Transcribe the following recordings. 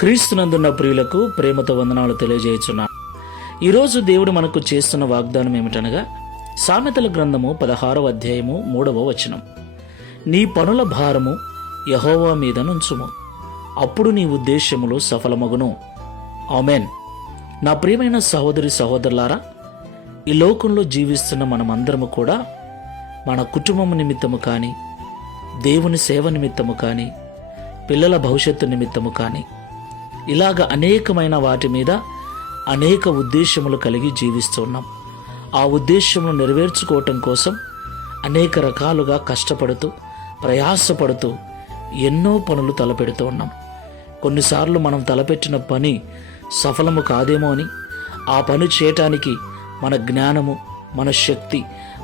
క్రీస్తునందున్న ప్రియులకు ప్రేమతో వందనాలు తెలియజేయుచున్నాను. ఈరోజు దేవుడు మనకు చేస్తున్న వాగ్దానం ఏమిటనగా సామెతల గ్రంథము 16వ అధ్యాయము 3వ వచనం. నీ పనుల భారము యెహోవా మీద నుంచుము, అప్పుడు నీ ఉద్దేశ్యములు సఫలమగును. ఆమేన్. నా ప్రియమైన సహోదరి సహోదరులారా, ఈ లోకంలో జీవిస్తున్న మనమందరము కూడా మన కుటుంబం నిమిత్తము కానీ, దేవుని సేవ నిమిత్తము కానీ, పిల్లల భవిష్యత్తు నిమిత్తము కానీ, ఇలాగ అనేకమైన వాటి మీద అనేక ఉద్దేశములు కలిగి జీవిస్తున్నాం. ఆ ఉద్దేశములు నెరవేర్చుకోవటం కోసం అనేక రకాలుగా కష్టపడుతూ ప్రయాసపడుతూ ఎన్నో పనులు తలపెడుతూ ఉన్నాం. కొన్నిసార్లు మనం తలపెట్టిన పని సఫలము కాదేమో అని, ఆ పని చేయటానికి మన జ్ఞానము, మన శక్తి,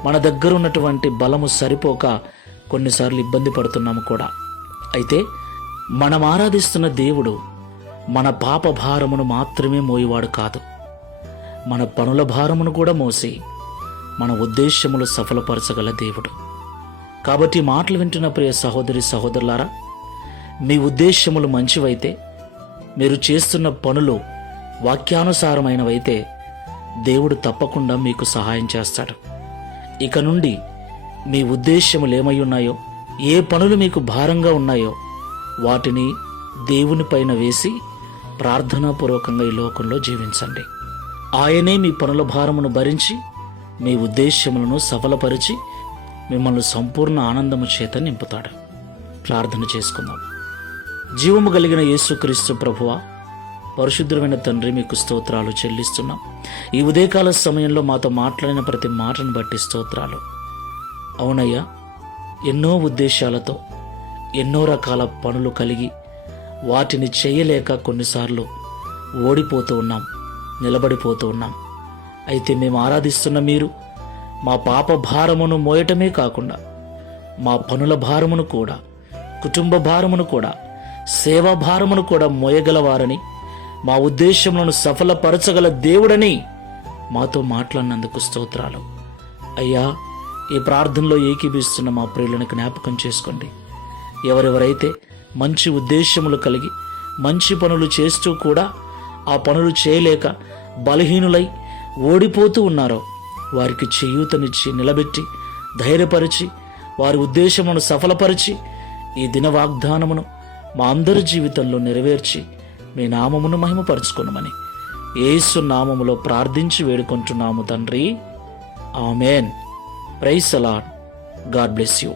మన దగ్గర ఉన్నటువంటి బలము సరిపోక కొన్నిసార్లు ఇబ్బంది పడుతున్నాము కూడా. అయితే మనం ఆరాధిస్తున్న దేవుడు మన పాప భారమును మాత్రమే మోయివాడు కాదు, మన పనుల భారమును కూడా మోసి మన ఉద్దేశ్యములు సఫలపరచగల దేవుడు. కాబట్టి మాటలు వింటున్న ప్రియ సహోదరి సహోదరులారా, మీ ఉద్దేశ్యములు మంచివైతే, మీరు చేస్తున్న పనులు వాక్యానుసారమైనవైతే దేవుడు తప్పకుండా మీకు సహాయం చేస్తాడు. ఇక నుండి మీ ఉద్దేశ్యములు ఏమై ఉన్నాయో, ఏ పనులు మీకు భారంగా ఉన్నాయో వాటిని దేవునిపైన వేసి ప్రార్థనాపూర్వకంగా ఈ లోకంలో జీవించండి. ఆయనే మీ పనుల భారమును భరించి మీ ఉద్దేశ్యములను సఫలపరిచి మిమ్మల్ని సంపూర్ణ ఆనందము చేత నింపుతాడు. ప్రార్థన చేసుకుందాం. జీవము కలిగిన యేసుక్రీస్తు ప్రభువా, పరిశుద్ధమైన తండ్రి, మీకు స్తోత్రాలు చెల్లిస్తున్నాం. ఈ ఉదయకాల సమయంలో మాతో మాట్లాడిన ప్రతి మాటను బట్టి స్తోత్రాలు. అవునయ్యా, ఎన్నో ఉద్దేశాలతో ఎన్నో రకాల పనులు కలిగి వాటిని చేయలేక కొన్నిసార్లు ఓడిపోతూ ఉన్నాం, నిలబడిపోతూ ఉన్నాం. అయితే మేము ఆరాధిస్తున్న మీరు మా పాప భారమును మోయటమే కాకుండా మా పనుల భారమును కూడా, కుటుంబ భారమును కూడా, సేవా భారమును కూడా మోయగలవారని, మా ఉద్దేశములను సఫలపరచగల దేవుడని మాతో మాట్లాడినందుకు స్తోత్రాలు. అయ్యా, ఈ ప్రార్థనలో ఏకీభిస్తున్న మా ప్రియులను జ్ఞాపకం చేసుకోండి. ఎవరెవరైతే మంచి ఉద్దేశములు కలిగి మంచి పనులు చేస్తూ కూడా ఆ పనులు చేయలేక బలహీనులై ఓడిపోతూ ఉన్నారో వారికి చేయూతనిచ్చి నిలబెట్టి ధైర్యపరిచి వారి ఉద్దేశమును సఫలపరిచి ఈ దిన వాగ్దానమును మా అందరి జీవితంలో నెరవేర్చి మీ నామమును మహిమపరచుకొనుమని యేసు నామములో ప్రార్థించి వేడుకుంటున్నాము తండ్రి. Amen. Praise the lord. God bless you.